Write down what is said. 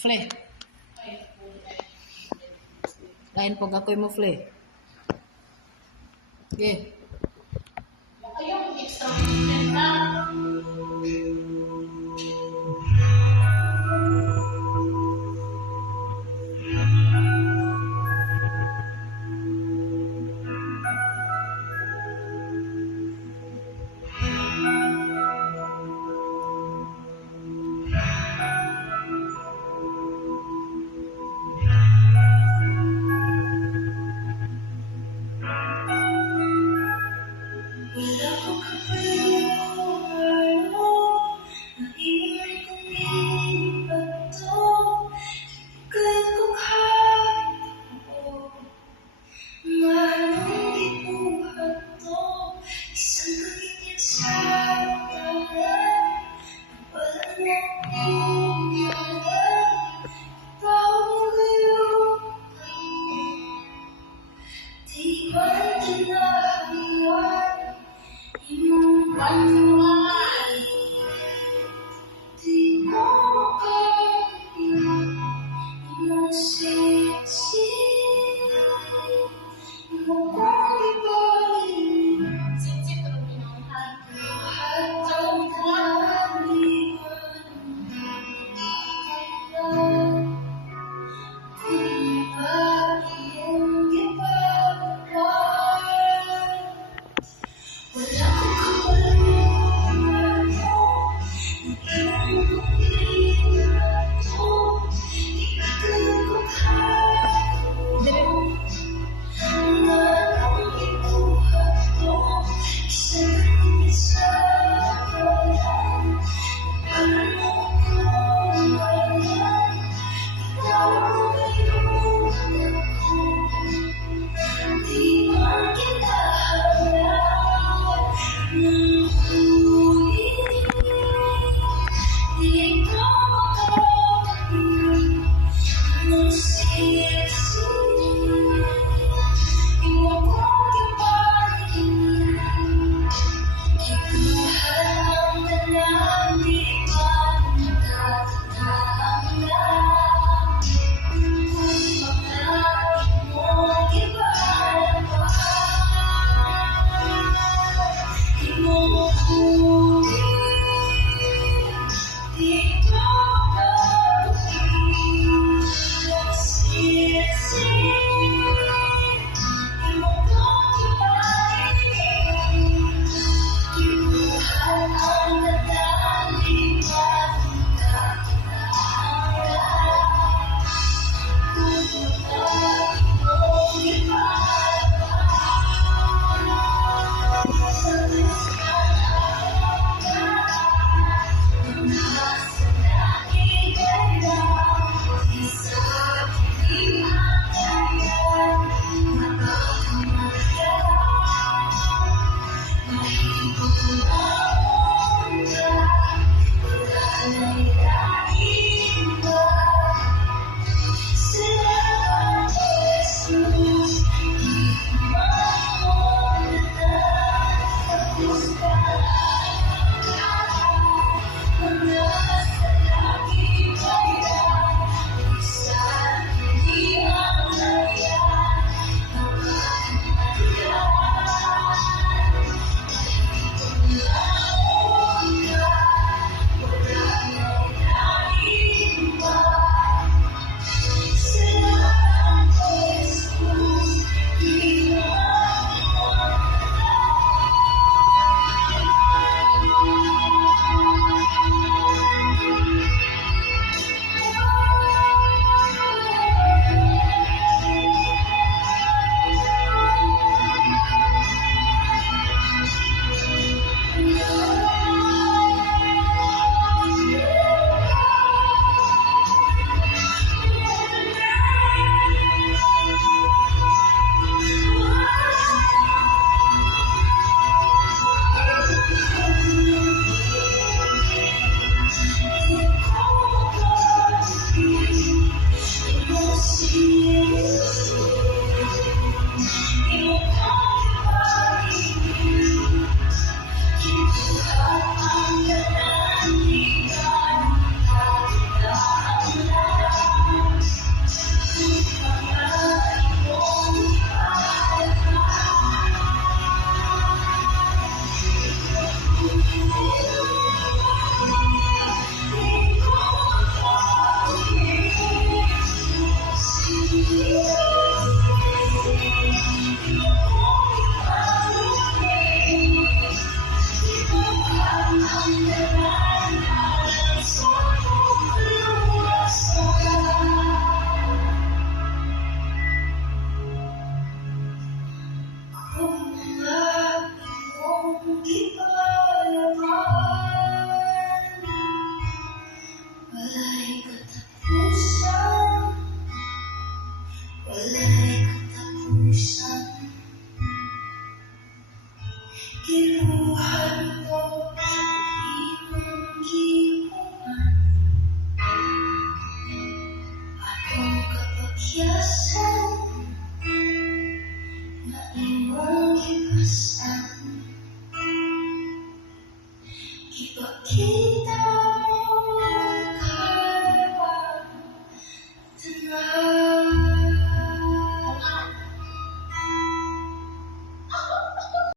Fle. Lain pag ako'y mo, Fle. Okay. Yung extra content na. Wala ko kapayapaan mo, naiwan kong iba't to, kahit kung kahit ako, mahalong ibuhat to, isang kaganyan sa talan, walang makuyalan, tawag kayo, di ba kinahanglan? Di ko makaya imong sisi mo kong ibalik lahat ang kaliwan kung ba iyong gipagpag. Wala akong kapalaran mo, nag-iwan kong iwan to, ibigay ko kayo. Walang ibuhat to, isang kaganyan sa talan, walang makuyalan, tawag kayo ako, di ba kinahanglan? Di ko makapagpapalala ng sisi iwan kong ibalik ibuhat ang dalang di man nakakahanglan kung bakit mo ibalabas. Di mo na imong gipasan. Ipakita mo ang karapatan, tanaw